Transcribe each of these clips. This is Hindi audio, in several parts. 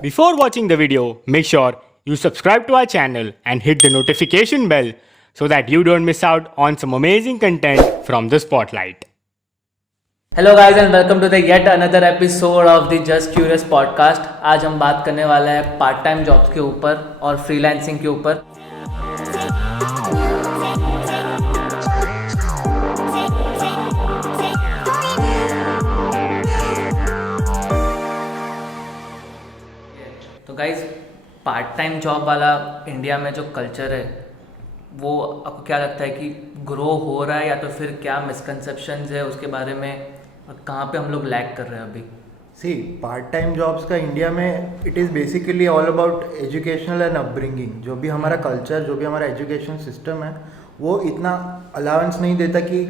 Before watching the video, make sure you subscribe to our channel and hit the notification bell so that you don't miss out on some amazing content from the Spotlight. Hello guys and welcome to the yet another episode of the just curious podcast. आज हम बात करने वाले हैं पार्ट टाइम जॉब्स के ऊपर और फ्रीलांसिंग के ऊपर। तो गाइस पार्ट टाइम जॉब वाला इंडिया में जो कल्चर है वो आपको क्या लगता है कि ग्रो हो रहा है या तो फिर क्या मिसकंसेप्शंस है उसके बारे में और कहाँ पे हम लोग लैग कर रहे हैं अभी? सी पार्ट टाइम जॉब्स का इंडिया में it is basically all about educational and upbringing. जो भी हमारा कल्चर, जो भी हमारा एजुकेशन सिस्टम है वो इतना अलाउंस नहीं देता कि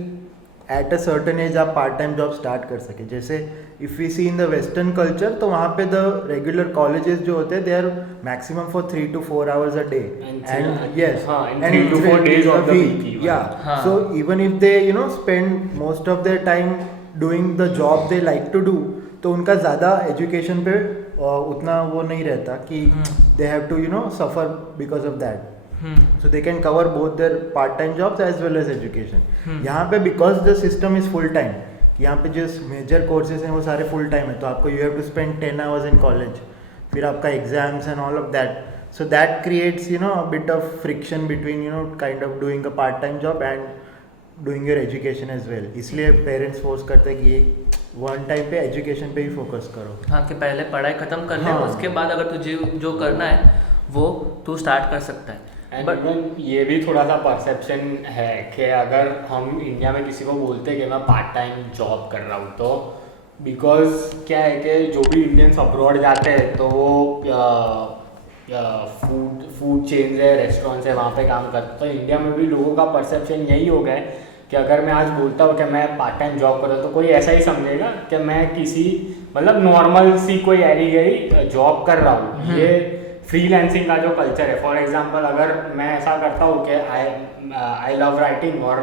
एट अ सर्टन एज आप पार्ट टाइम जॉब स्टार्ट कर सके। जैसे if we see in the western culture तो वहाँ पे द रेगुलर कॉलेजेस जो होते हैं they are maximum for 3 to 4 hours a day and yes and 3 to 4 days of the week yeah so even if they spend most of their time doing the job they like to do तो उनका ज़्यादा एजुकेशन पे उतना वो नहीं रहता कि they have to suffer because of that. So they can cover both their part-time jobs as well as education. यहाँ पे because the system is full time, यहाँ पे जो major courses हैं वो सारे full time है तो आपको you have to spend 10 hours in college, फिर आपका exams and all of that. So that creates a bit of friction between kind of doing a part-time job and doing your education as well. इसलिए पेरेंट्स फोर्स करते हैं कि वन टाइम पे एजुकेशन पे ही फोकस करो। हाँ, कि पहले पढ़ाई ख़त्म कर ले, उसके बाद अगर तुझे जो करना है वो तू स्टार्ट कर सकता है। बट ये भी थोड़ा सा परसेप्शन है कि अगर हम इंडिया में किसी को बोलते हैं कि मैं पार्ट टाइम जॉब कर रहा हूँ तो बिकॉज क्या है कि जो भी इंडियंस अब्रॉड जाते हैं तो वो फूड चेन्स है, रेस्टोरेंट्स है, वहाँ पे काम करते हैं। तो इंडिया में भी लोगों का परसेप्शन यही हो गया है कि अगर मैं आज बोलता हूँ कि मैं पार्ट टाइम जॉब कर रहा हूँ तो कोई ऐसा ही समझेगा कि मैं किसी मतलब नॉर्मल सी कोई ऐरी गई जॉब कर रहा हूँ। ये फ्रीलांसिंग का जो कल्चर है, फॉर एग्जांपल अगर मैं ऐसा करता हूँ कि आई लव राइटिंग और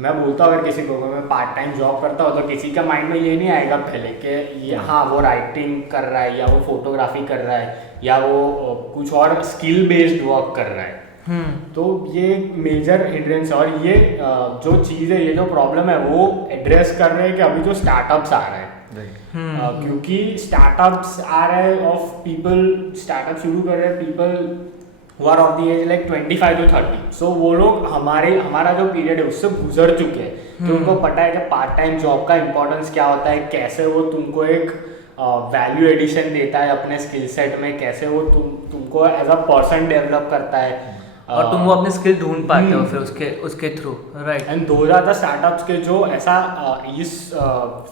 मैं बोलता हूँ अगर किसी को मैं पार्ट टाइम जॉब करता हूँ तो किसी का माइंड में ये नहीं आएगा पहले कि ये हाँ वो राइटिंग कर रहा है या वो फोटोग्राफी कर रहा है या वो कुछ और स्किल बेस्ड वर्क कर रहा है। तो ये मेजर हिंड्रेंस है और ये जो चीज़ है, ये जो प्रॉब्लम है वो एड्रेस कर रहे हैं कि अभी जो स्टार्टअप्स आ रहे हैं क्योंकि स्टार्टअप्स आ रहे हैं ऑफ पीपल, स्टार्टअप शुरू कर रहे हैं people who are of the age like 25 to 30। So वो लोग हमारा जो पीरियड है उससे गुजर चुके हैं तो उनको पता है कि पार्ट टाइम जॉब का इंपॉर्टेंस क्या होता है, कैसे वो तुमको एक वैल्यू एडिशन देता है अपने स्किल सेट में, कैसे वो तुमको एज अ पर्सन डेवलप करता है और तुम वो अपने स्किल ढूंढ पाते हो फिर उसके थ्रू, राइट। एंड दो ज़्यादा स्टार्टअप्स के जो ऐसा इस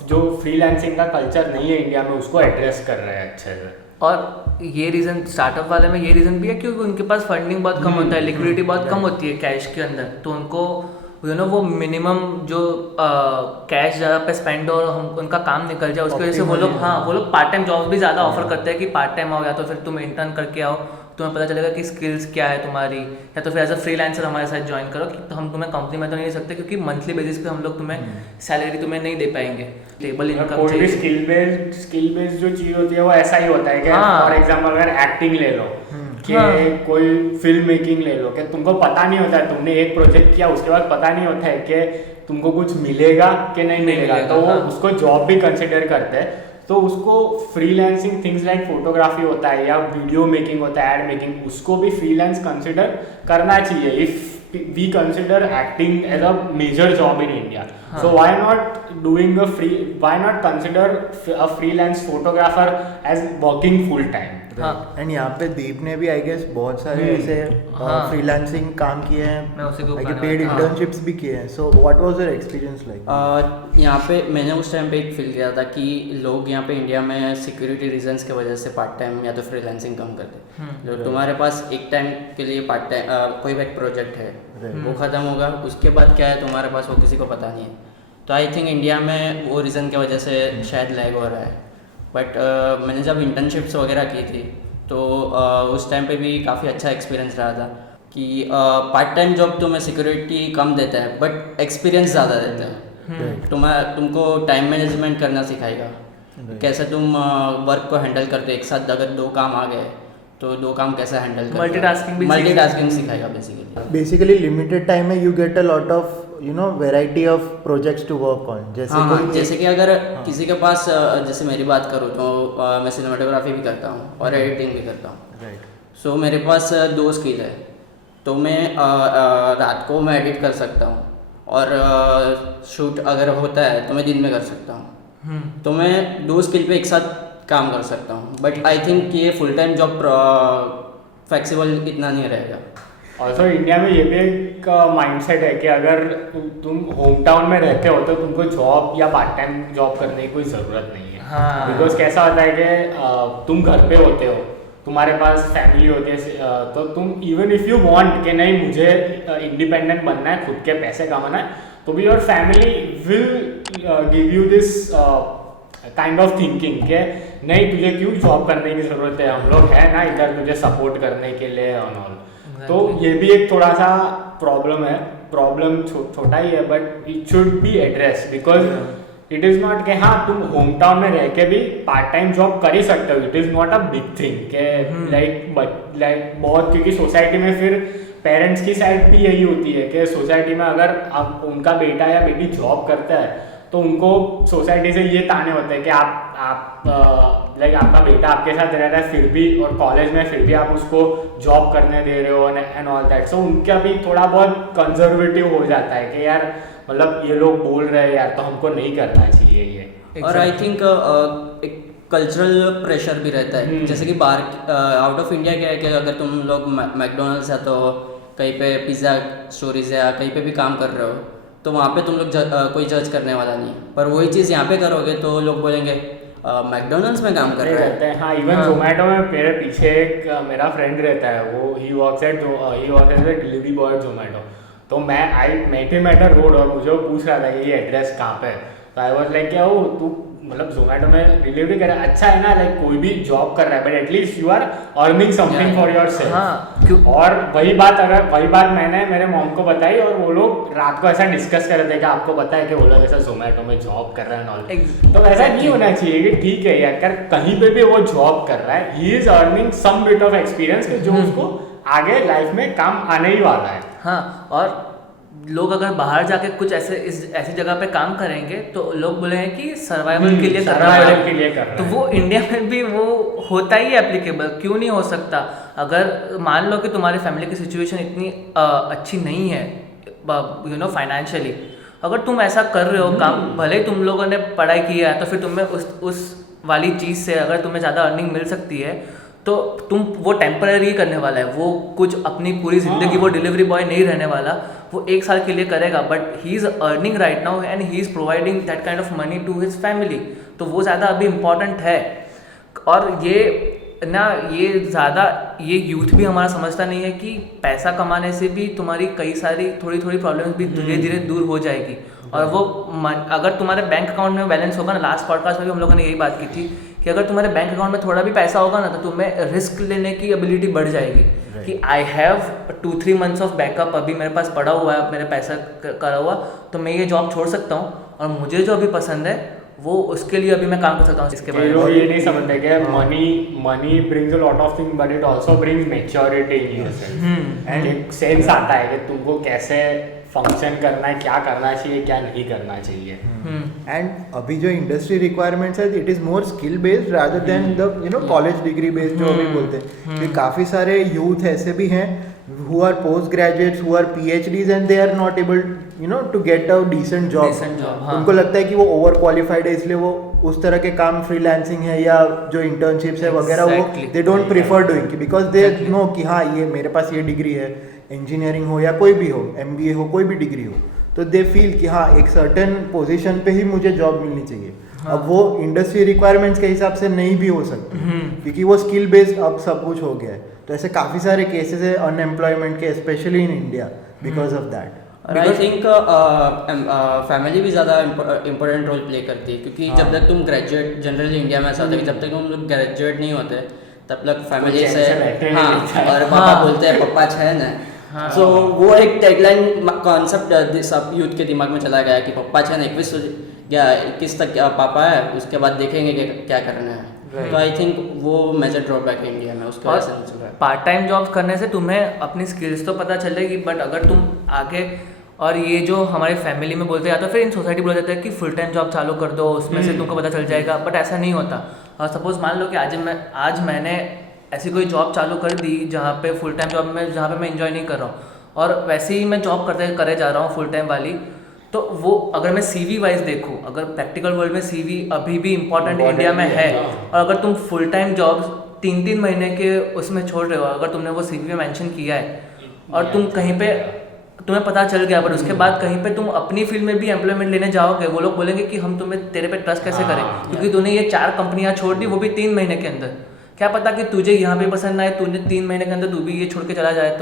जो फ्रीलांसिंग का कल्चर नहीं है इंडिया में उसको एड्रेस कर रहे हैं अच्छे से। और ये रीज़न स्टार्टअप वाले में ये रीज़न भी है क्योंकि उनके पास फंडिंग बहुत कम होता है, लिक्विडिटी बहुत कम होती है कैश के अंदर, तो उनको वो मिनिमम जो कैश ज़्यादा पे स्पेंड हो और हम उनका काम निकल जाए उसकी वजह से वो लोग पार्ट टाइम जॉब भी ज़्यादा ऑफर करते हैं कि पार्ट टाइम आओ या तो फिर तुम इंटर्न करके आओ, तुम्हें पता चलेगा कि स्किल्स क्या है तुम्हारी, या तो फिर एज अ फ्रीलांसर हमारे साथ ज्वाइन करो कि तो हम तुम्हें कंपनी में तो नहीं दे सकते क्योंकि मंथली बेसिस पे हम लोग तुम्हें सैलरी तुम्हें नहीं दे पाएंगे, स्टेबल इनकम कोई भी स्किल बेस्ड जो चीज़ होती है वो ऐसा ही होता है कि फॉर एग्जांपल अगर एक्टिंग ले लो कि कोई फिल्म मेकिंग ले लो कि तुमको पता नहीं होता है, तुमने एक प्रोजेक्ट किया उसके बाद पता नहीं होता है कि तुमको कुछ मिलेगा कि नहीं मिलेगा, तो उसको जॉब भी कंसिडर करते हैं। तो उसको फ्रीलांसिंग थिंग्स लाइक फोटोग्राफी होता है या वीडियो मेकिंग होता है, एड मेकिंग, उसको भी फ्रीलांस कंसिडर करना चाहिए if we consider acting as a major job in India. So why not consider a freelance photographer as working full time. And यहाँ पे दीप ने भी आई गेस बहुत सारे ऐसे फ्रीलांसिंग काम किए हैं, पेड इंटर्नशिप्स भी किए हैं। So what was your experience like? यहाँ पे मैंने उस टाइम पे एक फील किया था कि लोग यहाँ पे इंडिया में सिक्योरिटी रीजंस की वजह से पार्ट टाइम या तो फ्रीलांसिंग कम करते हैं। जो तुम्हारे पास एक टाइम के लिए पार्ट टाइम कोई एक प्रोजेक्ट है वो ख़त्म होगा, उसके बाद क्या है तुम्हारे पास वो किसी को पता नहीं है। तो आई थिंक इंडिया में वो रीज़न की वजह से शायद लैग हो रहा है। बट मैंने जब इंटर्नशिप्स वगैरह की थी तो उस टाइम पे भी काफ़ी अच्छा एक्सपीरियंस रहा था कि पार्ट टाइम जॉब तुम्हें सिक्योरिटी कम देता है बट एक्सपीरियंस ज़्यादा देता है। तुमको टाइम मैनेजमेंट करना सिखाएगा कैसे तुम वर्क को हैंडल करते हो एक साथ, अगर 2 काम आ गए तो 2 काम कैसे हैंडल करते हो, Multitasking भी मल्टीटास्किंग सिखाएगा बेसिकली। बेसिकली लिमिटेड टाइम में you get a lot of variety of projects to work on. जैसे हाँ, कोई जैसे कि अगर किसी के पास जैसे मेरी बात करूँ तो मैं सिनेमाटोग्राफी भी करता हूँ और एडिटिंग भी करता हूँ। राइट सो मेरे पास 2 स्किल है, तो मैं रात को मैं एडिट कर सकता हूँ और शूट अगर होता है तो मैं दिन में कर सकता हूँ। तो मैं 2 स्किल पे एक साथ काम कर सकता हूँ, बट आई थिंक ये फुल टाइम जॉब फ्लेक्सिबल इतना नहीं रहेगा। ऑल्सो इंडिया में ये भी एक माइंडसेट है कि अगर तुम होम टाउन में रहते हो तो तुमको जॉब या पार्ट टाइम जॉब करने की कोई ज़रूरत नहीं है। हाँ। बिकॉज कैसा होता है कि तुम घर पे होते हो, तुम्हारे पास फैमिली होती है, तो तुम इवन इफ़ यू वांट कि नहीं मुझे इंडिपेंडेंट बनना है, खुद के पैसे कमाना है, तो भी your family will give you this kind of thinking के नहीं तुझे क्यों जॉब करने की ज़रूरत है, हम लोग हैं ना इधर तुझे सपोर्ट करने के लिए और ऑल। तो ये भी एक थोड़ा सा प्रॉब्लम है, प्रॉब्लम छोटा ही है but it should be address because it is not कि हाँ तुम होम टाउन में रह के भी पार्ट टाइम जॉब कर ही सकते हो, it is not a big thing के लाइक बहुत, क्योंकि सोसाइटी में फिर पेरेंट्स की साइड भी यही होती है कि सोसाइटी में अगर अब उनका बेटा या बेटी जॉब करता है तो उनको सोसाइटी से ये ताने होते हैं कि आप लाइक आपका बेटा आपके साथ रह रहा है फिर भी, और कॉलेज में फिर भी आप उसको जॉब करने दे रहे हो एंड ऑल दैट। सो उनका भी थोड़ा बहुत कंजर्वेटिव हो जाता है कि यार मतलब ये लोग बोल रहे हैं यार तो हमको नहीं करना चाहिए ये। और आई थिंक एक कल्चरल प्रेशर भी रहता है, जैसे कि बाहर आउट ऑफ इंडिया क्या है कि अगर तुम लोग मैकडोनल्ड्स या तो कहीं पे पिज़्ज़ा स्टोरीज या कहीं पे भी काम कर रहे हो तो वहाँ पे तुम लोग कोई जज करने वाला नहीं है, पर वही चीज़ यहाँ पे करोगे तो लोग बोलेंगे मैकडोनल्ड्स में काम कर रहे हैं। हाँ, इवन जोमेटो में मेरे पीछे एक मेरा फ्रेंड रहता है, वो ही works as a delivery boy Zomato. तो मैं I met him at a road और मुझे वो पूछ रहा था कि ये एड्रेस कहाँ पे है, तो आई वाज लाइक क्या वो तू मतलब जोमेटो में डिलीवरी कर रहा है, अच्छा है ना, लाइक कोई भी जॉब कर रहा है but at least you are earning something for yourself. और वही बात मैंने मेरे मॉम को बताई और वो लोग रात को ऐसा डिस्कस कर रहे थे कि आपको पता है कि वो लोग ऐसा जोमेटो में जॉब कर रहे हैं ऑल। तो ऐसा नहीं होना चाहिए कि ठीक है यार अगर कहीं पे भी वो जॉब कर रहा है he is earning some bit of experience जो उसको आगे लाइफ में काम आने ही वाला है। हाँ, और लोग अगर बाहर जाके कुछ ऐसी जगह पे काम करेंगे तो लोग बोलेंगे कि सर्वाइवल के लिए करना है, तो वो इंडिया में भी वो होता ही एप्लीकेबल क्यों नहीं हो सकता। अगर मान लो कि तुम्हारी फैमिली की सिचुएशन इतनी अच्छी नहीं है फाइनेंशियली, अगर तुम ऐसा कर रहे हो काम, भले ही तुम लोगों ने पढ़ाई किया है तो फिर तुम्हें उस वाली चीज़ से अगर तुम्हें ज़्यादा अर्निंग मिल सकती है तो तुम वो टेम्पररी करने वाला है, वो कुछ अपनी पूरी ज़िंदगी वो डिलीवरी बॉय नहीं रहने वाला, वो 1 साल के लिए करेगा but he is earning right now and he is providing that kind of money to his family, तो वो ज़्यादा अभी इम्पॉर्टेंट है। और ये ज़्यादा ये यूथ भी हमारा समझता नहीं है कि पैसा कमाने से भी तुम्हारी कई सारी थोड़ी प्रॉब्लम्स भी धीरे धीरे दूर हो जाएगी। और वो अगर तुम्हारे बैंक अकाउंट में बैलेंस होगा ना, लास्ट पॉडकास्ट में भी हम लोगों ने यही बात की थी कि अगर तुम्हारे बैंक अकाउंट में थोड़ा भी पैसा होगा ना तो तुम्हें रिस्क लेने की एबिलिटी बढ़ जाएगी कि I have 2-3 months of backup अभी मेरे पास पड़ा हुआ है, मेरे पैसा करा हुआ, तो मैं ये जॉब छोड़ सकता हूँ और मुझे जो अभी पसंद है वो उसके लिए अभी मैं काम कर सकता हूँ। इसके बारे में ये नहीं समझते कि money brings a lot of thing but it also brings maturity in yourself and एक सेंस आता है कि तुमको कैसे फंक्शन करना है, क्या करना चाहिए क्या नहीं करना चाहिए। एंड अभी जो इंडस्ट्री रिक्वायरमेंट्स है it is more skill based rather than the college degree based जो अभी बोलते हैं, क्योंकि काफी सारे यूथ ऐसे भी हैं who are postgraduates, who are PhDs and they are not able to get a decent job. हाँ. उनको लगता है कि वो ओवर क्वालिफाइड है इसलिए वो उस तरह के काम फ्रीलांसिंग है या जो इंटर्नशिप्स है वगैरह वो they don't prefer doing because they know कि हाँ ये मेरे पास ये डिग्री है, इंजीनियरिंग हो या कोई भी हो, MBA हो, कोई भी डिग्री हो, तो दे फील कि हाँ एक सर्टेन पोजीशन पे ही मुझे जॉब मिलनी चाहिए। हाँ. अब वो इंडस्ट्री रिक्वायरमेंट्स के हिसाब से नहीं भी हो सकती क्योंकि वो स्किल बेस्ड अब सब कुछ हो गया है। तो ऐसे काफ़ी सारे केसेस है अनएम्प्लॉयमेंट के specially in India because of that. और आई थिंक फैमिली भी ज़्यादा इम्पोर्टेंट रोल प्ले करती है क्योंकि जब तक तुम ग्रेजुएट, जनरली इंडिया में ऐसा होता है कि जब तक तुम लोग ग्रेजुएट नहीं होते तब तक फैमिली से और पापा बोलते हैं पप्पा छः ना, सो वो एक टैगलाइन कॉन्सेप्ट सब यूथ के दिमाग में चला गया कि पप्पा छः 21 क्या 21 तक क्या पापा है, उसके बाद देखेंगे कि क्या करना है। तो आई थिंक वो मेजर ड्रॉबैक है इंडिया में, उसके वजह से नहीं चल रहा है। पार्ट टाइम जॉब्स करने से तुम्हें अपनी स्किल्स तो पता चलेगी, बट अगर तुम आगे, और ये जो हमारी फैमिली में बोलते हैं, या तो फिर इन सोसाइटी बोला जाता है कि फुल टाइम जॉब चालू कर दो, उसमें से तुमको पता चल जाएगा, बट ऐसा नहीं होता। और सपोज मान लो कि आज मैंने ऐसी कोई जॉब चालू कर दी जहाँ पे फुल टाइम जॉब में, जहाँ पे मैं एंजॉय नहीं कर रहा हूँ, और वैसे ही मैं जॉब करे जा रहा हूँ फुल टाइम वाली, तो वो अगर मैं CV वाइज देखूँ, अगर प्रैक्टिकल वर्ल्ड में CV अभी भी इम्पोर्टेंट इंडिया में है, और अगर तुम फुल टाइम जॉब 3-3 महीने के उसमें छोड़ रहे हो, अगर तुमने वो CV में मेंशन किया है और तुम कहीं पे तुम्हें पता चल गया, बट उसके बाद कहीं पे तुम अपनी फील्ड में भी एम्प्लॉयमेंट लेने जाओगे, वो लोग बोलेंगे कि हम तुम्हें तेरे पे ट्रस्ट कैसे करें, क्योंकि तूने ये 4 कंपनियां छोड़ दी, वो भी 3 महीने के अंदर। क्या पता कि तुझे यहाँ पे पसंद आए, तूने 3 महीने के अंदर तू भी ये छोड़ के चला जाए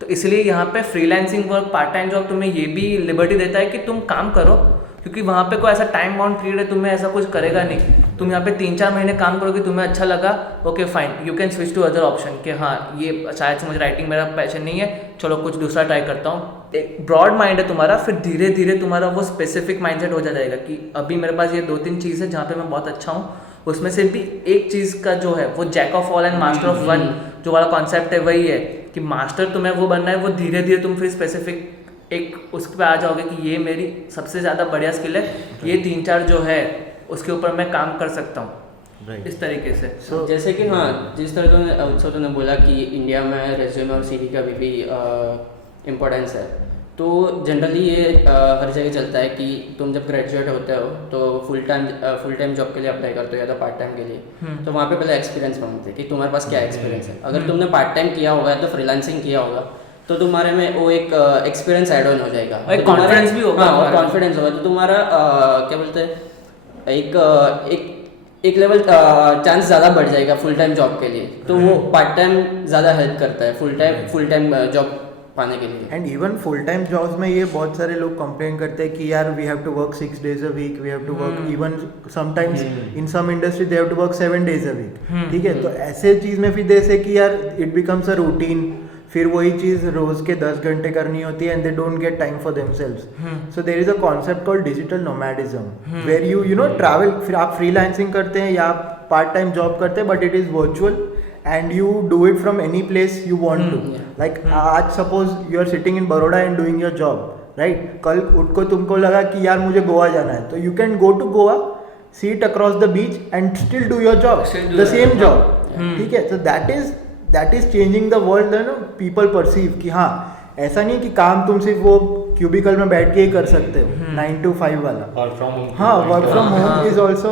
तो इसलिए यहाँ पे freelancing work, part time job तुम्हें ये भी लिबर्टी देता है कि तुम काम करो, क्योंकि वहाँ पे कोई ऐसा टाइम बाउंड पीरियड है, तुम्हें ऐसा कुछ करेगा नहीं। तुम यहाँ पे 3-4 महीने काम करोगे, तुम्हें अच्छा लगा, okay fine, you can switch to other option कि हाँ ये शायद से मुझे राइटिंग मेरा पैशन नहीं है, चलो कुछ दूसरा ट्राई करता हूँ। एक ब्रॉड माइंड है तुम्हारा, फिर धीरे धीरे तुम्हारा वो स्पेसिफिक माइंडसेट हो जाएगा कि अभी मेरे पास ये 2-3 चीज़ है जहाँ पे मैं बहुत अच्छा हूँ, उसमें से भी एक चीज़ का जो है वो jack of all and master of one जो वाला कॉन्सेप्ट है, वही है कि मास्टर तुम्हें वो बनना है। वो धीरे धीरे तुम फिर स्पेसिफिक एक उस पर आ जाओगे कि ये मेरी सबसे ज़्यादा बढ़िया स्किल है, ये 3-4 जो है उसके ऊपर मैं काम कर सकता हूँ, इस तरीके से। So, जैसे कि हाँ, जिस तरह तूने बोला कि इंडिया में रेज्यूमे और CV का भी इम्पोर्टेंस है, तो जनरली ये हर जगह चलता है कि तुम जब ग्रेजुएट होते हो तो फुल टाइम जॉब के लिए अप्लाई करते हो या तो पार्ट टाइम के लिए, तो वहाँ पे पहले एक्सपीरियंस मांगते हैं कि तुम्हारे पास क्या एक्सपीरियंस है। अगर तुमने पार्ट टाइम किया होगा या तो फ्रीलांसिंग किया होगा तो तुम्हारे में वो एक एक्सपीरियंस ऐड ऑन हो जाएगा, एक कॉन्फिडेंस भी होगा, और कॉन्फिडेंस होगा, तो तुम्हारा क्या बोलते हैं एक लेवल चांस ज़्यादा बढ़ जाएगा फुल टाइम जॉब के लिए। तो वो पार्ट टाइम ज़्यादा हेल्प करता है फुल टाइम जॉब पाने के लिए। And even full time jobs में ये बहुत सारे लोग कंप्लेन करते हैं कि यार we have to work 6 days a week, we have to work even sometimes in some industry they have to work 7 days a week। ठीक है, तो ऐसे चीज़ में फिर जैसे कि यार इट बिकम्स अ रूटीन, फिर वही चीज़ रोज के 10 घंटे करनी होती है and they don't get time for themselves. So there is a concept called digital nomadism where you know travel, फिर आप फ्रीलांसिंग करते हैं या आप पार्ट टाइम जॉब करते हैं, but it is virtual and you do it from any place you want to. Like आज suppose you are sitting in Baroda and doing your job, right? कल उठ को तुमको लगा कि यार मुझे गोवा जाना है, तो you can go to Goa, sit across the beach and still do your job, the same job. ठीक है, so that is changing the world, you know, people perceive कि हाँ ऐसा नहीं कि काम तुम सिर्फ वो क्यूबिकल में बैठ के ही कर सकते हो 9 to 5 वाला। वर्क फ्रॉम होम, हाँ, work from home is also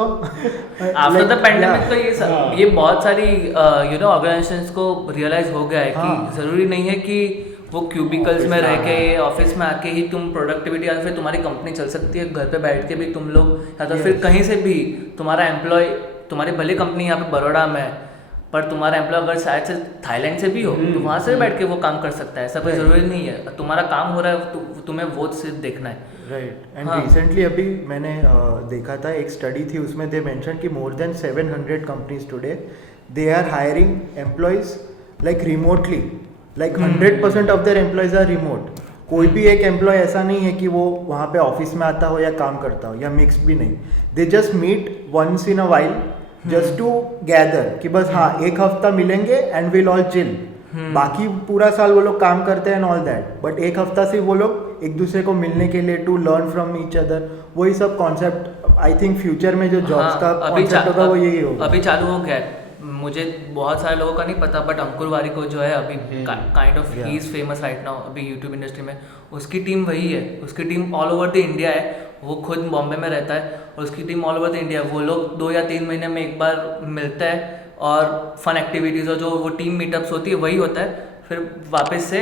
after the pandemic तो ये बहुत सारी ऑर्गेनाइजेशंस को रियलाइज हो गया है कि जरूरी नहीं है कि वो क्यूबिकल्स में रह के ऑफिस में आके ही तुम प्रोडक्टिविटी, या फिर तुम्हारी कंपनी चल सकती है घर पे बैठ के भी तुम लोग, या तो फिर कहीं से भी तुम्हारा एम्प्लॉय, तुम्हारी भले कंपनी यहाँ पे बड़ौदा में है पर तुम्हारा एम्प्लॉय अगर शायद से थाईलैंड से भी हो तो वहाँ से भी बैठ के वो काम कर सकता है, ऐसा कोई ज़रूरी नहीं है। तुम्हारा काम हो रहा है, तुम्हें वो सिर्फ देखना है। राइट, एंड रिसेंटली अभी मैंने देखा था, एक स्टडी थी, उसमें दे मेंशन कि more than 700 companies today they are hiring employees like remotely, like 100% of their employees are remote. कोई भी एक एम्प्लॉय ऐसा नहीं है कि वो वहाँ पे ऑफिस में आता हो या काम करता हो, या मिक्स भी नहीं, they just meet once in a while just to gather कि बस हाँ एक हफ्ता मिलेंगे एंड विल ऑल चिल। बाकी पूरा साल वो लोग काम करते हैं एंड ऑल दैट, बट एक हफ्ता से वो लोग एक दूसरे को मिलने के लिए, to learn from each other, वही सब कॉन्सेप्ट आई थिंक फ्यूचर में जो जॉब्स का कॉन्सेप्ट होगा वो यही होगा। अभी चालू हो गया है, मुझे बहुत सारे लोगों का नहीं पता, बट अंकुर वारिको जो है अभी kind of he is famous right now अभी यूट्यूब इंडस्ट्री में। उसकी टीम वही है, उसकी team all over the India है, वो खुद बॉम्बे में रहता है और उसकी team all over the India. वो लोग 2 या 3 महीने में एक बार मिलते हैं और फन एक्टिविटीज़ और जो वो टीम मीटअप्स होती है वही होता है, फिर वापस से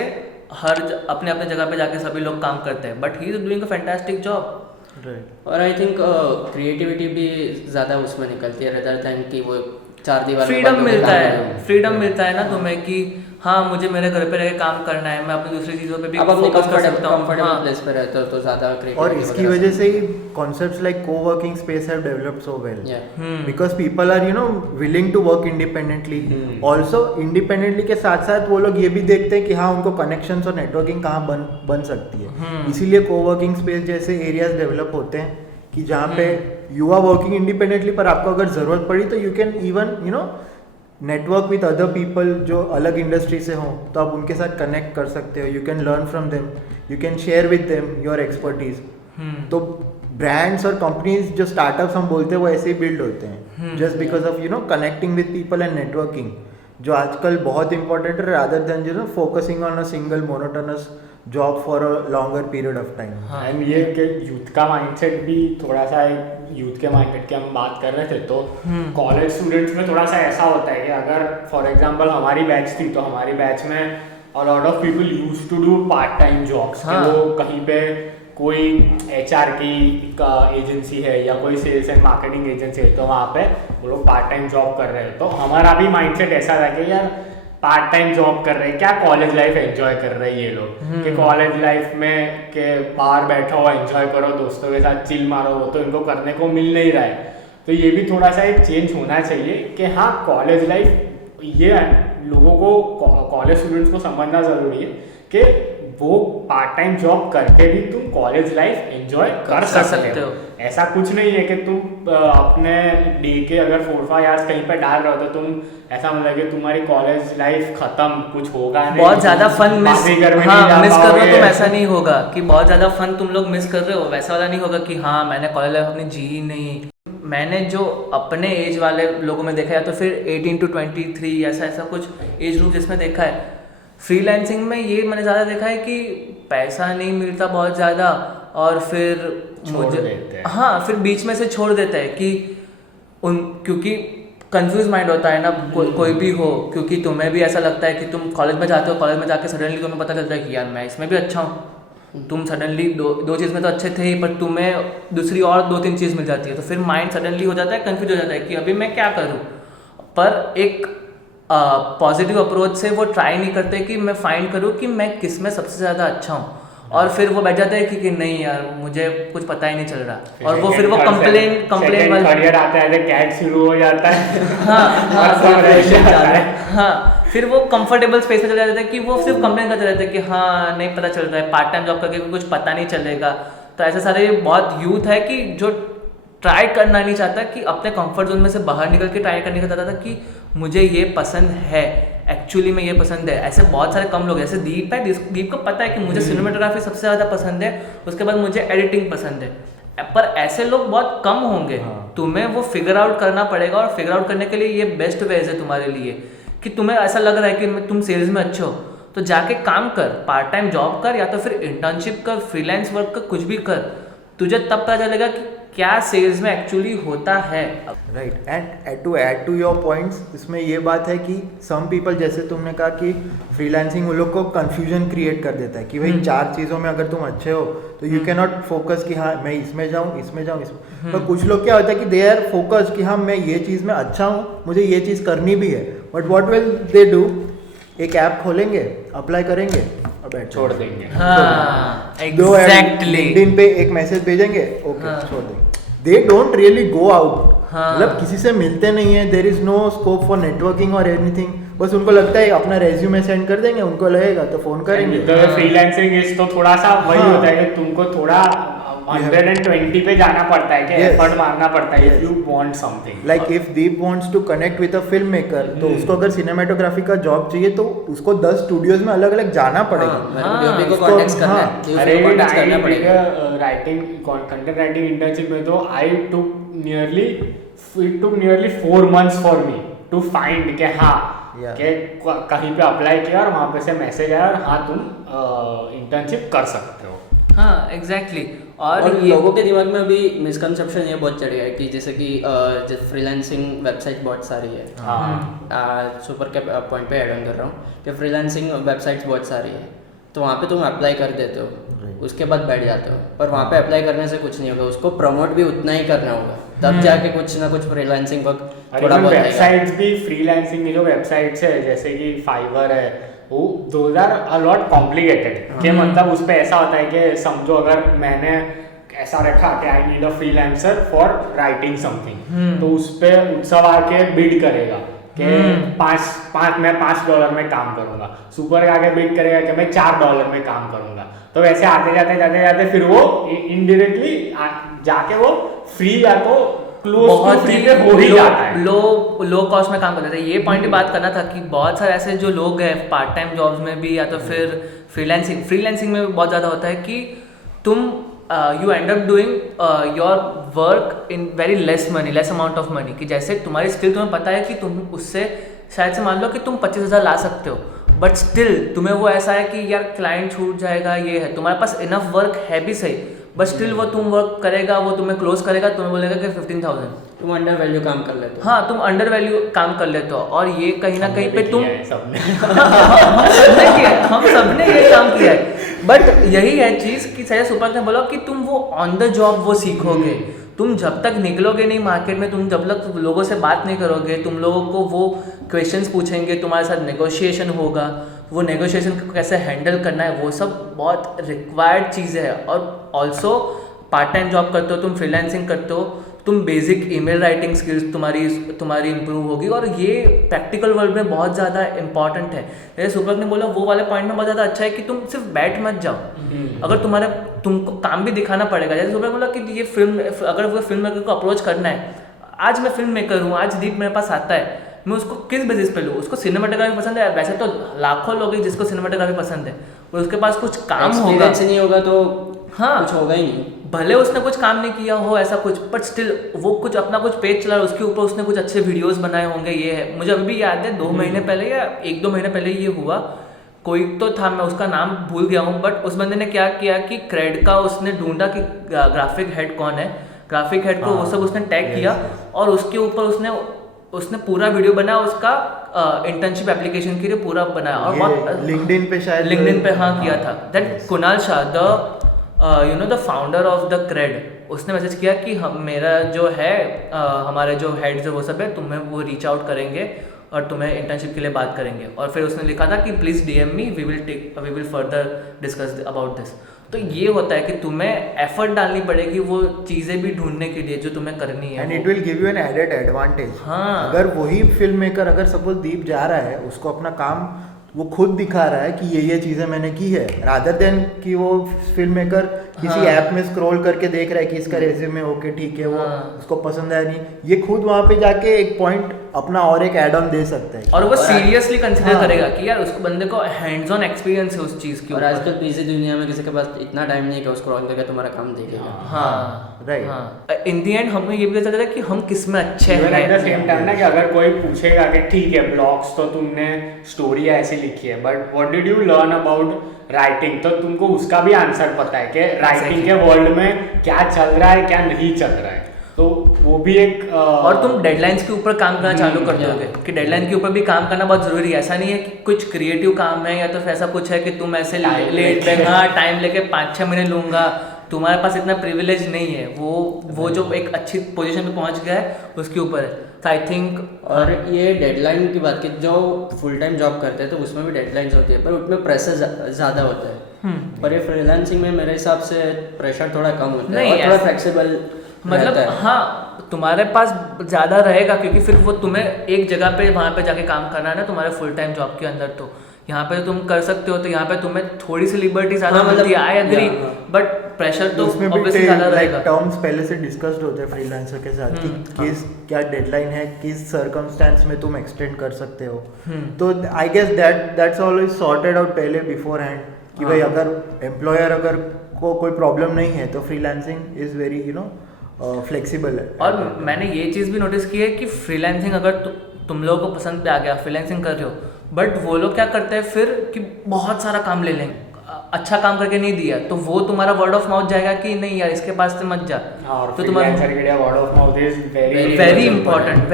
हर अपने अपने जगह पे जाके सभी लोग काम करते हैं, but he is doing a fantastic job. और आई थिंक क्रिएटिविटी भी ज़्यादा उसमें निकलती है रेदर देन कि वो 4 दीवार फ्रीडम मिलता है ना तुम्हें कि हाँ मुझे मेरे घर पे रह के काम करना है, मैं अपनी दूसरी चीज़ों पे भी फोकस कर सकता हूँ, कंफर्टेबल प्लेस पे रहते हो तो ज़्यादा क्रिएटिविटी। और इसकी वजह से ही concepts like coworking space have developed so well because people are willing to work independently. Also independently के साथ साथ वो लोग ये भी देखते हैं कि हाँ उनको कनेक्शंस और नेटवर्किंग कहाँ बन सकती है, इसीलिए कोवर्किंग स्पेस जैसे एरियाज डेवलप होते हैं कि जहाँ पे यू आर वर्किंग इंडिपेंडेंटली, पर आपको अगर ज़रूरत पड़ी तो you can even network with other people जो अलग इंडस्ट्री से हों, तो आप उनके साथ कनेक्ट कर सकते हो. You can learn from them, you can share with them your expertise. तो ब्रांड्स और कंपनीज जो स्टार्टअप्स हम बोलते हैं वो ऐसे ही बिल्ड होते हैं, just because of connecting with people and networking, जो आजकल बहुत इंपॉर्टेंट है, rather than focusing on a single monotonous job for a longer period of time. And ये कि यूथ का माइंडसेट भी थोड़ा सा, यूथ के माइंडसेट की हम बात कर रहे थे, तो कॉलेज स्टूडेंट्स में थोड़ा सा ऐसा होता है कि अगर फॉर एग्जांपल हमारी बैच थी, तो हमारी बैच में a lot of people used to do part time jobs. वो कहीं पे कोई HR की एजेंसी है या कोई सेल्स एंड मार्केटिंग एजेंसी है, तो वहाँ पे वो लोग पार्ट टाइम जॉब कर रहे हैं. तो हमारा भी माइंडसेट ऐसा था कि यार पार्ट टाइम जॉब कर रहे हैं, क्या कॉलेज लाइफ एंजॉय कर रहे हैं ये लोग, कि कॉलेज लाइफ में के बाहर बैठो एंजॉय करो, दोस्तों के साथ चिल मारो, वो तो इनको करने को मिल नहीं रहा है. तो ये भी थोड़ा सा एक चेंज होना चाहिए कि हाँ कॉलेज लाइफ, ये लोगों को, कॉलेज स्टूडेंट्स को समझना ज़रूरी है कि वो पार्ट टाइम जॉब करके भी तुम कॉलेज लाइफ एंजॉय कर सकते हो. ऐसा कुछ नहीं है कि तुम अपने डे के अगर 4-5 आवर्स कहीं पे डाल रहे हो तो तुम ऐसा मतलब कि तुम्हारी कॉलेज लाइफ खत्म, कुछ होगा नहीं, बहुत ज्यादा फन मिस मिस कर रहे हो तुम. ऐसा नहीं होगा कि बहुत ज्यादा फन तुम लोग मिस कर रहे हो, वैसा वाला नहीं होगा कि हाँ मैंने कॉलेज लाइफ अपनी जी ही नहीं. मैंने जो अपने एज वाले लोगों में देखा है, तो फिर 18 to 23 ऐसा कुछ एज ग्रुप जिसमें देखा है. फ्रीलांसिंग में ये मैंने ज़्यादा देखा है कि पैसा नहीं मिलता बहुत ज़्यादा, और फिर मुझे फिर बीच में से छोड़ देता है कि क्योंकि कंफ्यूज माइंड होता है ना, कोई भी हो, क्योंकि तुम्हें भी ऐसा लगता है कि तुम कॉलेज में जाते हो, कॉलेज में जाके सडनली तुम्हें पता चलता है कि यार मैं इसमें भी अच्छा हूँ. तुम सडनली दो चीज़ में तो अच्छे थे ही, पर तुम्हें दूसरी और 2-3 चीज़ मिल जाती है, तो फिर माइंड सडनली हो जाता है, कंफ्यूज हो जाता है कि अभी मैं क्या करूँ. पर एक पॉजिटिव अप्रोच से वो ट्राई नहीं करते कि मैं फाइंड करूँ कि मैं किस में सबसे ज़्यादा अच्छा हूँ, और फिर वो बैठ जाता है कि नहीं यार मुझे कुछ पता ही नहीं चल रहा, और वो फिर वो कंप्लेन वाला करियर आता है, कैट शुरू हो जाता है. हाँ फिर वो कंफर्टेबल स्पेस में चला जाता है कि वो सिर्फ कंप्लेन करते रहते हैं कि हाँ नहीं पता चल रहा है, पार्ट टाइम जॉब करके कुछ पता नहीं चलेगा. तो ऐसे सारे बहुत यूथ है कि जो ट्राई करना नहीं चाहता, कि अपने कंफर्ट जोन में से बाहर निकल के ट्राई करने का चाहता था कि मुझे ये पसंद है, एक्चुअली में ये पसंद है. ऐसे बहुत सारे कम लोग हैं, जैसे दीप है, दीप को पता है कि मुझे सिनेमेटोग्राफी सबसे ज़्यादा पसंद है, उसके बाद मुझे एडिटिंग पसंद है. पर ऐसे लोग बहुत कम होंगे. तुम्हें वो फिगर आउट करना पड़ेगा, और फिगर आउट करने के लिए ये बेस्ट वेज है तुम्हारे लिए कि तुम्हें ऐसा लग रहा है कि तुम सेल्स में अच्छे हो, तो जाके काम कर, पार्ट टाइम जॉब कर, या तो फिर इंटर्नशिप कर, फ्रीलांस वर्क कर, कुछ भी कर. तुझे तब पता चलेगा कि क्या सेल्स में एक्चुअली होता है. Right. And to add to your points, इसमें ये बात है कि सम पीपल, जैसे तुमने कहा कि फ्रीलांसिंग उन लोग को कंफ्यूजन क्रिएट कर देता है कि भाई 4 चीज़ों में अगर तुम अच्छे हो तो यू कैन नॉट फोकस कि हाँ मैं इसमें जाऊँ इसमें. तो कुछ लोग क्या होता है कि दे आर फोकस कि हाँ मैं ये चीज़ में अच्छा हूँ, मुझे ये चीज़ करनी भी है, but what will they do, एक ऐप खोलेंगे, अप्लाई करेंगे और बैठ छोड़ देंगे. हाँ एग्जैक्टली. लिंक्डइन पे एक मैसेज भेजेंगे, ओके छोड़ देंगे. They don't really go out, मतलब किसी से मिलते नहीं है. There is no scope for networking और एनीथिंग. बस उनको लगता है अपना रेज्यूमे सेंड कर देंगे, उनको लगेगा तो फोन करेंगे. फ्रीलांसिंग इज तो थोड़ा सा वही होता है कि तुमको थोड़ा 120 पे जाना पड़ता है, कि एफर्ट मारना पड़ता है if you want something. Like if Deep wants to connect with a film maker, तो उसको अगर सिनेमेटोग्राफी का जॉब चाहिए तो उसको 10 स्टूडियोज में अलग अलग जाना पड़ेगा. राइटिंग कंटेंट राइटिंग इंटर्नशिप में तो it took nearly 4 months for me to find कि हाँ कि कहीं पे अप्लाई किया और वहाँ पे से मैसेज आया और हाँ तुम इंटर्नशिप कर सकते हो. हाँ एग्जैक्टली. और लोगों के दिमाग में अभी मिसकंसेप्शन ये बहुत चढ़ गया है कि जैसे कि फ्रीलांसिंग वेबसाइट बहुत सारी है. सुपर के पॉइंट पे ऐड ऑन कर रहा हूँ कि फ्रीलांसिंग वेबसाइट्स बहुत सारी है, तो वहाँ पे तुम अप्लाई कर देते हो, उसके बाद बैठ जाते हो, पर वहाँ पे अप्लाई करने से कुछ नहीं होगा, उसको प्रमोट भी उतना ही करना होगा, तब जाके कुछ ना कुछ फ्रीलांसिंग वर्क थोड़ा बहुत आएगा. वेबसाइट्स भी, फ्रीलांसिंग की जो वेबसाइट्स है जैसे कि फाइवर है, वो those are a lot complicated. कि मतलब उस पे ऐसा होता है कि समझो अगर मैंने ऐसा रखा कि I need a freelancer for writing something, तो उस पे उत्सव आके बिड करेगा कि मैं $5 में काम करूंगा, सुपर का आगे बिड करेगा कि मैं $4 में काम करूंगा। तो वैसे आते जाते फिर वो इनडायरेक्टली जाके वो फ्री या तो बहुत फ्री ही पे हो ही जाता है। लो कॉस्ट में काम करते थे। ये पॉइंट की बात करना था कि बहुत सारे ऐसे जो लोग हैं पार्ट टाइम जॉब्स में भी या तो फिर फ्रीलांसिंग में भी बहुत ज़्यादा होता है कि तुम you and up doing your work in very less amount of money, कि जैसे तुम्हारी स्किल तुम्हें पता है कि तुम उससे शायद से मान लो कि तुम 25,000 ला सकते हो, बट स्टिल तुम्हें वो ऐसा है कि यार क्लाइंट छूट जाएगा, ये है, तुम्हारे पास इनफ वर्क है भी सही, बट स्टिल वो तुम वर्क करेगा, वो तुम्हें क्लोज करेगा, तुम्हें बोलेगा कि 15,000। तुम अंडर वैल्यू काम कर लेते हो। हाँ, तुम अंडर वैल्यू काम कर लेते हो, और ये कहीं ना कहीं पे तुम हम सबने ये काम किया है। बट यही है चीज़ कि सही सुपर ने बोला कि तुम वो ऑन द जॉब वो सीखोगे। तुम जब तक निकलोगे नहीं मार्केट में, तुम जब तक लोगों से बात नहीं करोगे, तुम लोगों को वो क्वेश्चंस पूछेंगे, तुम्हारे साथ नेगोशिएशन होगा, वो नेगोशिएशन को कैसे हैंडल करना है, वो सब बहुत रिक्वायर्ड चीज़ें हैं। और ऑल्सो पार्ट टाइम जॉब करते हो, तुम फ्रीलांसिंग करते हो, तुम बेसिक ईमेल राइटिंग स्किल्स तुम्हारी इंप्रूव होगी, और ये प्रैक्टिकल वर्ल्ड में बहुत ज़्यादा इंपॉर्टेंट है। जैसे सुपक ने बोला वो वाले पॉइंट में बहुत ज़्यादा अच्छा है कि तुम सिर्फ बैठ मत जाओ, अगर तुमको काम भी दिखाना पड़ेगा। जैसे सुपक ने बोला कि ये अगर वो फिल्म मेकर को अप्रोच करना है, आज मैं फिल्म मेकर हूँ, आज दीप मेरे पास आता है, मैं उसको किस बेसिस पे लूँ? उसको सिनेमाटोग्राफी पसंद है, वैसे तो लाखों लोग हैं जिसको सिनेमाटोग्राफी पसंद है, और उसके पास कुछ काम होगा, नहीं होगा तो हाँ कुछ होगा ही नहीं। भले उसने कुछ काम नहीं किया हो ऐसा कुछ, बट स्टिल वो कुछ अपना कुछ पेज चला, उसके ऊपर उसने कुछ अच्छे वीडियोस बनाए होंगे। ये है, मुझे अभी भी याद है 2 महीने पहले या 1-2 महीने पहले ये हुआ, कोई तो था, मैं उसका नाम भूल गया हूँ, बट उस बंदे ने क्या किया कि क्रेड का उसने ढूंढा कि ग्राफिक हेड कौन है, ग्राफिक हेड को वो सब उसने टैग किया, और उसके ऊपर उसने पूरा वीडियो बनाया, उसका इंटर्नशिप एप्लीकेशन के लिए पूरा बनाया, और बहुत लिंक्डइन पे हाँ किया था। That Kunal Shah the founder of the CRED, उसने मैसेज किया कि मेरा जो है हमारे जो हेड्स है वो सब है, तुम्हें वो रीच आउट करेंगे और तुम्हें इंटर्नशिप के लिए बात करेंगे। और फिर उसने लिखा था कि please DM me, we will further discuss about this. तो ये होता है कि तुम्हें एफर्ट डालनी पड़ेगी वो चीज़ें भी ढूंढने के लिए जो तुम्हें करनी है, and it will give you an added advantage. हाँ, अगर वही फिल्म मेकर, अगर सपोज दीप जा रहा है, उसको अपना काम वो खुद दिखा रहा है कि ये चीज़ें मैंने की है, रादर देन कि वो फिल्म मेकर किसी ऐप में स्क्रॉल करके देख रहा है कि इसका रेज्यूमे ओके ठीक है, वो उसको पसंद है नहीं, ये खुद वहाँ पे जाके एक पॉइंट अपना और एक एड ऑन दे सकता है, और वो सीरियसली कंसिडर करेगा कि यार उसको बंदे को हैंड्स ऑन एक्सपीरियंस है उस चीज़ की। और आजकल बिजी दुनिया में किसी के पास इतना टाइम नहीं है कि स्क्रॉल करके तुम्हारा काम देखेगा। हाँ राइट। हाँ, इन दी एंड हमें ये भी पता चलता है कि हम किस में अच्छे हैं। एट द सेम टाइम ना कि अगर कोई पूछेगा कि ठीक है ब्लॉग्स तो तुमने स्टोरी ऐसी लिखी है, but what did you learn about writing, तो तुमको उसका भी आंसर पता है कि राइटिंग के वर्ल्ड में क्या चल रहा है क्या नहीं चल रहा है, तो वो भी एक और तुम डेडलाइंस के ऊपर काम करना चालू कर दोगे कि डेडलाइन के ऊपर भी काम करना बहुत जरूरी है। ऐसा नहीं है कि कुछ क्रिएटिव काम है या तो ऐसा कुछ है कि तुम ऐसे लेट हाँ टाइम लेके 5-6 महीने लूंगा, तुम्हारे पास इतना प्रिविलेज नहीं है। वो जो एक अच्छी पोजीशन पे पहुंच गया है उसके ऊपर है। तो आई थिंक और ये डेडलाइन की बात की, जो फुल टाइम जॉब करते हैं तो उसमें भी डेडलाइंस होती है, पर उसमें प्रेशर ज़्यादा होता है। पर ये फ्रीलांसिंग में मेरे हिसाब से प्रेशर थोड़ा कम होता है और थोड़ा फ्लेक्सिबल, मतलब हाँ तुम्हारे पास ज़्यादा रहेगा क्योंकि फिर वो तुम्हें एक जगह पे वहाँ पे जाके काम करना है ना तुम्हारे फुल टाइम जॉब के अंदर। तो यहाँ पे तुम कर सकते हो, तो यहाँ पे तुम्हें थोड़ी सी लिबर्टी ज़्यादा मिलती है, आई एग्री, बट प्रेशर तो ऑब्वियसली ज़्यादा रहेगा। टर्म्स पहले से डिस्कस्ड होते हैं फ्रीलांसर के साथ कि क्या डेडलाइन है, किस सर्कमस्टेंस में तुम एक्सटेंड कर सकते हो। तो I guess that's always sorted out पहले बिफोर हैंड कि भाई अगर एम्प्लॉयर अगर को कोई प्रॉब्लम नहीं है तो फ्रीलांसिंग इज़ वेरी फ्लेक्सिबल है। और मैंने ये चीज़ भी नोटिस की है कि फ्रीलांसिंग अगर तुम लोगों को पसंद पे आ गया, फ्रीलांसिंग कर रहे हो, बट वो लोग क्या करते हैं फिर कि बहुत सारा काम ले लेंगे, अच्छा काम करके नहीं दिया तो वो तुम्हारा वर्ड ऑफ माउथ जाएगा कि नहीं यार इसके पास से मत जा। और तो तुम्हारा word of mouth is very important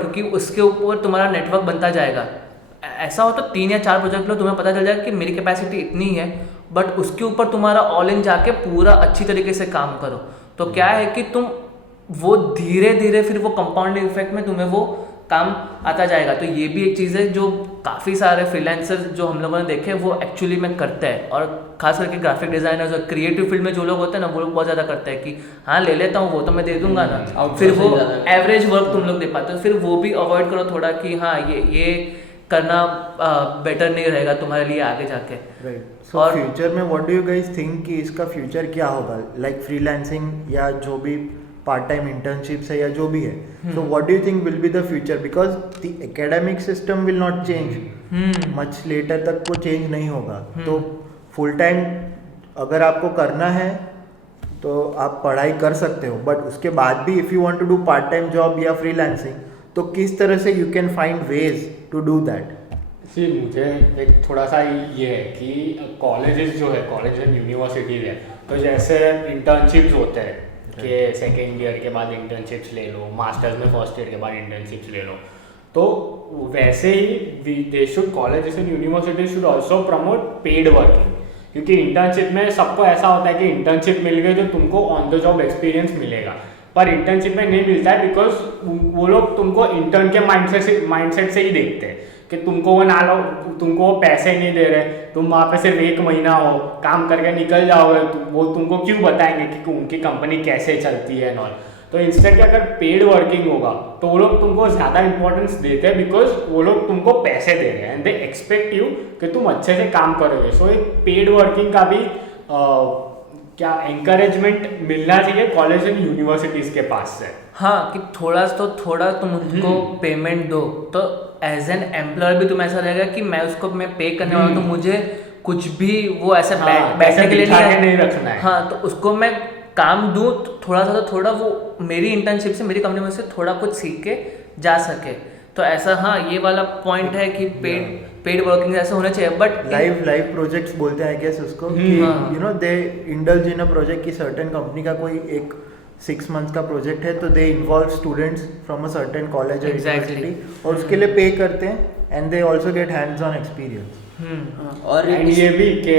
क्योंकि उसके ऊपर तुम्हारा नेटवर्क बनता जाएगा। ऐसा हो तो 3 या 4 प्रोजेक्ट लो, तुम्हें पता चल जाएगा कि मेरी कैपेसिटी इतनी है, बट उसके ऊपर तुम्हारा ऑल इन जाके पूरा अच्छी तरीके से काम करो। तो क्या है कि तुम वो धीरे धीरे फिर वो कंपाउंडिंग इफेक्ट में तुम्हें वो काम आता जाएगा। तो ये भी एक चीज़ है जो काफ़ी सारे फ्रीलांसर जो हम लोगों ने देखे वो एक्चुअली में करते हैं, और खास करके ग्राफिक डिजाइनर्स और क्रिएटिव फील्ड में जो लोग होते हैं ना वो लोग बहुत ज़्यादा करते हैं कि हाँ ले लेता हूँ वो तो मैं दे दूंगा ना, फिर वो outsourcing ज़्यादा एवरेज वर्क तुम लोग दे पाते हो, फिर वो भी अवॉइड करो थोड़ा कि हाँ ये करना बेटर नहीं रहेगा तुम्हारे लिए आगे जाके। राइट। सो और- फ्यूचर में what do you guys think कि इसका फ्यूचर क्या होगा, लाइक फ्रीलांसिंग या जो भी पार्ट टाइम इंटर्नशिप्स है या जो भी है, so what do you think will be the future, because the academic system will not change much later तक, वो चेंज नहीं होगा। तो फुल टाइम अगर आपको करना है तो आप पढ़ाई कर सकते हो, बट उसके बाद भी if you want to do part time job या फ्रीलांसिंग तो किस तरह से you can find ways to do that. जी मुझे एक थोड़ा सा ये है कि कॉलेजेस जो है, कॉलेज एंड यूनिवर्सिटीज़ है, तो जैसे इंटर्नशिप्स होते हैं कि सेकेंड ईयर के बाद इंटर्नशिप्स ले लो, मास्टर्स में फर्स्ट ईयर के बाद इंटर्नशिप्स ले लो, तो वैसे ही they should colleges and university should also promote paid working, क्योंकि इंटर्नशिप में सबको ऐसा होता है कि इंटर्नशिप मिल गई तो तुमको ऑन द जॉब एक्सपीरियंस मिलेगा, पर इंटर्नशिप में नहीं मिलता है बिकॉज वो लोग तुमको इंटर्न के माइंडसेट से ही देखते हैं कि तुमको वो ना लो, तुमको वो पैसे नहीं दे रहे, तुम वहाँ पे सिर्फ 1 महीना हो काम करके निकल जाओगे, वो तुमको क्यों बताएंगे कि उनकी कंपनी कैसे चलती है नॉल। तो इंस्टेंट अगर पेड वर्किंग होगा तो वो लोग तुमको ज़्यादा इंपॉर्टेंस देते हैं, बिकॉज वो लोग तुमको पैसे दे रहे हैं एंड दे एक्सपेक्ट यू कि तुम अच्छे से काम करोगे। सो एक पेड वर्किंग का भी क्या एंकरेजमेंट मिलना चाहिए कॉलेज एंड यूनिवर्सिटीज़ के पास से। हाँ कि थोड़ा तुम उनको पेमेंट दो, तो एज एन एम्प्लॉयर भी तुम ऐसा रहेगा कि मैं पे करने वाला हूँ, तो मुझे कुछ भी वो ऐसे बैठने के लिए नहीं रखना है। हाँ तो उसको मैं काम दूँ तो थोड़ा वो मेरी इंटर्नशिप से, मेरी कंपनी में से थोड़ा कुछ सीख के जा सके। तो ऐसा हाँ ये वाला पॉइंट है कि पेड वर्किंग ऐसे होना चाहिए, बट लाइव प्रोजेक्ट्स बोलते हैं कैसे उसको, कि you know they indulge in a project की सर्टेन कंपनी का कोई एक 6 मंथ्स का प्रोजेक्ट है, तो they involve students from a certain college और यूनिवर्सिटी, और उसके लिए पे करते हैं and they also get hands on experience. और एंड ये भी कि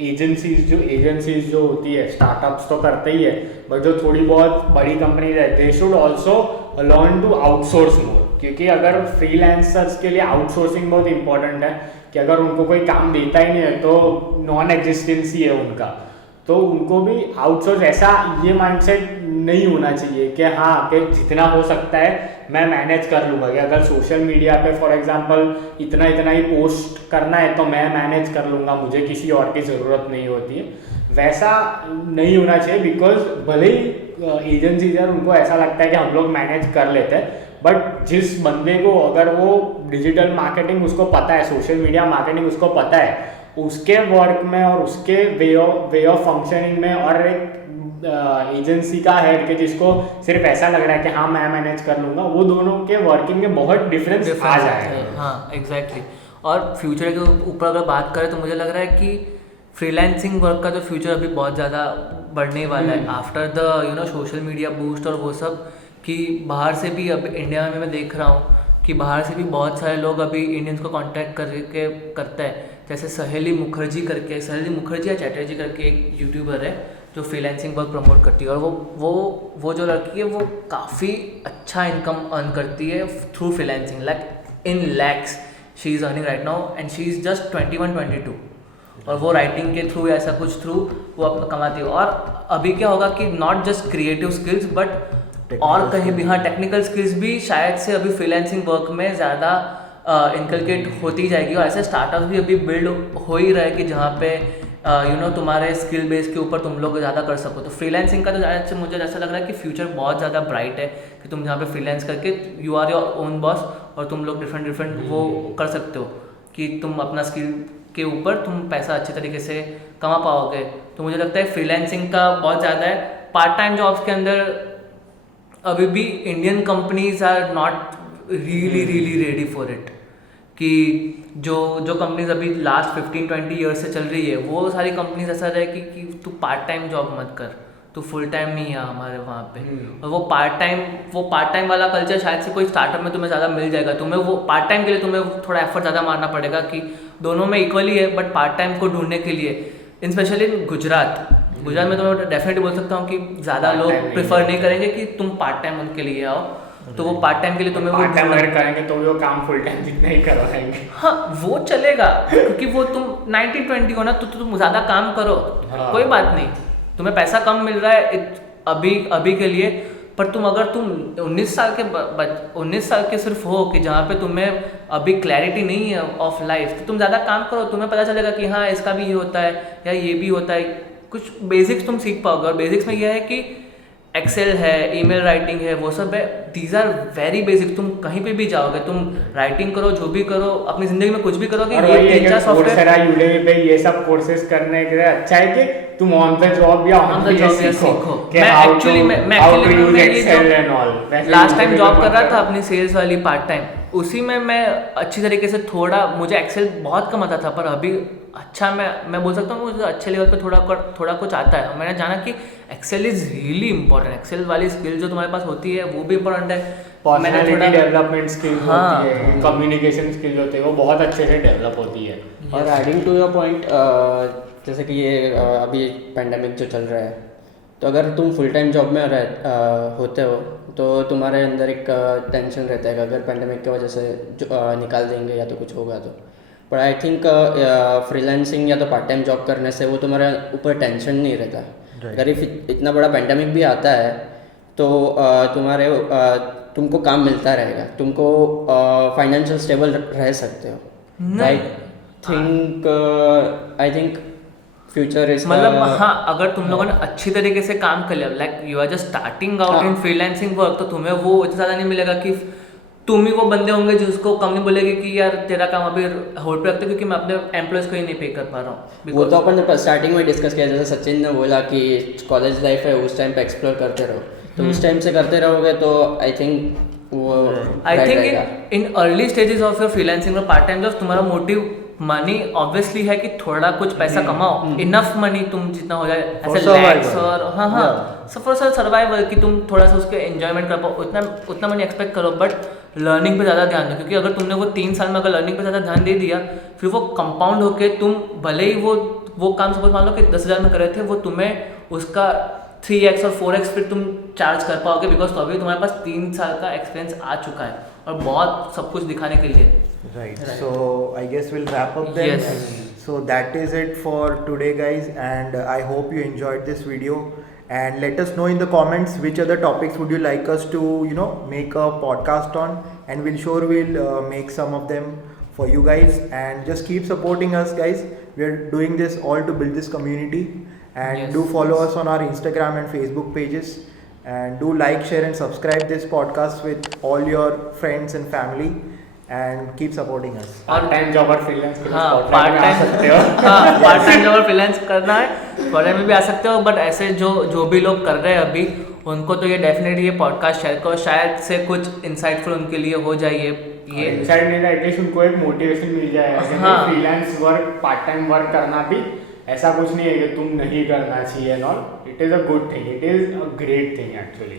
एजेंसीज जो होती है, स्टार्टअप्स तो करते ही है, बट जो थोड़ी बहुत बड़ी कंपनीज है they should also learn to outsource more, क्योंकि अगर फ्रीलांसर्स के लिए आउटसोर्सिंग बहुत इंपॉर्टेंट है कि अगर उनको कोई काम देता ही नहीं है तो नॉन एग्जिस्टेंसी है उनका, तो उनको भी आउटसोर्स, ऐसा ये माइंडसेट नहीं होना चाहिए कि हाँ कि जितना हो सकता है मैं मैनेज कर लूँगा, कि अगर सोशल मीडिया पे फॉर एग्जांपल इतना ही पोस्ट करना है तो मैं मैनेज कर लूँगा, मुझे किसी और की ज़रूरत नहीं होती है, वैसा नहीं होना चाहिए। बिकॉज भले ही एजेंसीज है उनको ऐसा लगता है कि हम लोग मैनेज कर लेते हैं, बट जिस बंदे को अगर वो डिजिटल मार्केटिंग उसको पता है, सोशल मीडिया मार्केटिंग उसको पता है, उसके वर्क में और उसके वे ऑफ फंक्शनिंग में, और एक एजेंसी का हेड के जिसको सिर्फ ऐसा लग रहा है कि हाँ मैं मैनेज कर लूँगा, वो दोनों के वर्किंग में बहुत डिफरेंस आ जाएगा। हाँ एग्जैक्टली। और फ्यूचर के ऊपर अगर बात करें तो मुझे लग रहा है कि फ्रीलांसिंग वर्क का तो फ्यूचर अभी बहुत ज़्यादा बढ़ने वाला है after the social media boost और वो सब, कि बाहर से भी अब इंडिया में मैं देख रहा हूँ कि बाहर से भी बहुत सारे लोग अभी इंडियंस को कांटेक्ट करके करते हैं। जैसे सहेली मुखर्जी या चैटर्जी करके एक यूट्यूबर है जो फ्रीलांसिंग वर्क प्रमोट करती है, और वो जो लड़की है वो काफ़ी अच्छा इनकम अर्न करती है through freelancing, like in lakhs she is earning right now, and she is just 21-22, और वो राइटिंग के थ्रू ऐसा कुछ थ्रू वो अपना कमाती है। और अभी क्या होगा कि not just creative skills but और कहीं भी हाँ टेक्निकल स्किल्स भी शायद से अभी फ्रीलांसिंग वर्क में ज़्यादा इनकलकेट होती जाएगी, और ऐसे स्टार्टअप भी अभी बिल्ड हो ही रहा है कि जहाँ पे तुम्हारे स्किल बेस के ऊपर तुम लोग ज़्यादा कर सको। तो फ्रीलांसिंग का तो ज़्यादा मुझे ऐसा लग रहा है कि फ्यूचर बहुत ज़्यादा ब्राइट है कि तुम जहाँ पे फ्रीलांस करके you are your own boss, और तुम लोग डिफरेंट वो कर सकते हो कि तुम अपना स्किल के ऊपर तुम पैसा अच्छे तरीके से कमा पाओगे। तो मुझे लगता है फ्रीलांसिंग का बहुत ज़्यादा है। पार्ट टाइम जॉब्स के अंदर अभी भी Indian companies are not really ready for it, कि जो कंपनीज अभी लास्ट 15-20 ईयर्स से चल रही है वो सारी कंपनीज ऐसा रहे कि तू पार्ट टाइम जॉब मत कर, तू फुल टाइम ही है हमारे वहाँ पे। और वो पार्ट टाइम वाला कल्चर शायद से कोई स्टार्टअप में तुम्हें ज़्यादा मिल जाएगा। तुम्हें वो पार्ट टाइम के लिए तुम्हें थोड़ा एफर्ट ज़्यादा मारना पड़ेगा कि दोनों में इक्वली है, बट पार्ट टाइम को ढूंढने के लिए स्पेशली इन गुजरात में तो मैं डेफिनेटली बोल सकता हूँ कि ज़्यादा लोग प्रेफर नहीं करेंगे कि तुम पार्ट टाइम उनके लिए आओ, तो वो पार्ट टाइम के लिए तुम्हें पार्ट टाइम वो अगर करेंगे तो भी वो काम फुल टाइम जितना ही करवाएंगे। हाँ वो चलेगा, क्योंकि वो तुम 90-20 हो ना, तो तुम ज़्यादा काम करो, हाँ। कोई बात नहीं, तुम्हें पैसा कम मिल रहा है अभी अभी के लिए, पर तुम 19 साल के सिर्फ हो कि जहाँ पे तुम्हें अभी क्लैरिटी नहीं है ऑफ लाइफ, तो तुम ज़्यादा काम करो, तुम्हें पता चलेगा कि हाँ इसका भी ये होता है या ये भी होता है, कुछ बेसिक्स तुम सीख पाओगे। और बेसिक्स में यह है कि एक्सेल है, ईमेल राइटिंग है, वो सब है, दीज आर वेरी बेसिक। तुम कहीं पे भी जाओगे, तुम राइटिंग करो, जो भी करो, अपनी जिंदगी में कुछ भी करोगे, और ये वही है कि 3-4 सॉफ्टवेयर Coursera, Udemy पे ये सब कोर्सेज करने के लिए अच्छा है कि तुम ऑन द जॉब या On the job या सीखो। कि मैं how actually- to- मैं how actually to use मैं ये Excel जो and all। वैसे लास्ट टाइम Udemy जॉब पे कर रहा बहुत था अपनी सेल्स वाली पार्ट टाइम, उसी में मैं अच्छी तरीके से थोड़ा, मुझे एक्सेल बहुत कम आता था, पर अभी अच्छा मैं बोल सकता हूँ मुझे अच्छे लेवल पे थोड़ा कुछ आता है। मैंने जाना कि Excel is really important, Excel वाली स्किल जो तुम्हारे पास होती है वो भी इंपॉर्टेंट है। पर्सनालिटी डेवलपमेंट स्किल हाँ। होती है, कम्युनिकेशन स्किल होती है, वो बहुत अच्छे से डेवलप होती है। और एडिंग टू योर पॉइंट, जैसे कि ये अभी पेंडेमिक जो चल रहा है, तो अगर तुम फुल टाइम जॉब में होते हो तो तुम्हारे अंदर एक टेंशन रहता है कि अगर पेंडेमिक की वजह से निकाल देंगे या तो कुछ होगा तो। पर आई थिंक फ्रीलांसिंग या तो पार्ट टाइम जॉब करने से वो तुम्हारे ऊपर टेंशन नहीं रहता। अगर इतना बड़ा पेंडेमिक भी आता है तो तुमको काम मिलता रहेगा, तुमको फाइनेंशियल स्टेबल रह सकते हो। आई थिंक फ्यूचर इज मतलब हाँ, अगर तुम लोगों ने अच्छी तरीके से काम कर लिया, like you are just starting out in freelancing work, तो तुम्हें वो इतना ज़्यादा नहीं मिलेगा कि तुम ही वो बंदे होंगे जिसको कंपनी बोलेगी कि यार तेरा काम अभी होल्ड पे रखते क्योंकि मैं अपने एम्प्लॉयज को ही नहीं पे कर पा रहा हूँ। वो तो अपन स्टार्टिंग में डिस्कस किया, जैसे सचिन ने बोला कि कॉलेज लाइफ है उस टाइम पे एक्सप्लोर करते रहो, तो उस टाइम से करते रहोगे तो I think in early stages of your freelancing और पार्ट टाइम जॉब तुम्हारा मोटिव मनी ऑब्वियसली है कि थोड़ा कुछ पैसा कमाओ, इनफ मनी तुम जितना हो जाए ऐसे लैक्स और हाँ फॉर सर्वाइवल कि तुम थोड़ा सा उसके एंजॉयमेंट कर पाओ, उतना मनी एक्सपेक्ट करो, बट लर्निंग पे ज़्यादा ध्यान दो, क्योंकि अगर तुमने वो 3 साल में अगर लर्निंग पे ज़्यादा ध्यान दे दिया, फिर वो कंपाउंड होके तुम भले ही वो काम सपोज मान लो कि 10,000 में कर रहे थे, वो तुम्हें उसका 3x और 4x फिर तुम चार्ज कर पाओगे, बिकॉज तो अभी तुम्हारे पास 3 साल का एक्सपीरियंस आ चुका है और बहुत सब कुछ दिखाने के लिए। Right. So I guess we'll wrap up then. Yes. So that is it for today, guys, and I hope you enjoyed this video. And let us know in the comments which other topics would you like us to, make a podcast on, and we'll make some of them for you guys. And just keep supporting us, guys. We're doing this all to build this community. And Yes. do follow us on our Instagram and Facebook pages. And do like, share, and subscribe this podcast with all your friends and family. And keep supporting us. Part time job और फ्रीलांस के लिए हाँ Spotlight में आ सकते हो। पार्ट टाइम जॉब और फ्रीलांस करना है फॉरेन में भी आ सकते हो, बट ऐसे जो भी लोग कर रहे हैं अभी, उनको तो ये डेफिनेटली ये पॉडकास्ट शेयर करो, शायद से कुछ इंसाइटफुल उनके लिए हो जाए ये इनसाइड नहीं था, एटलीस्ट उनको एक मोटिवेशन मिल जाए। हाँ। Freelance work, part time work करना भी ऐसा कुछ नहीं है कि तुम नहीं करना चाहिए, not, it is a good thing, it is a great thing actually.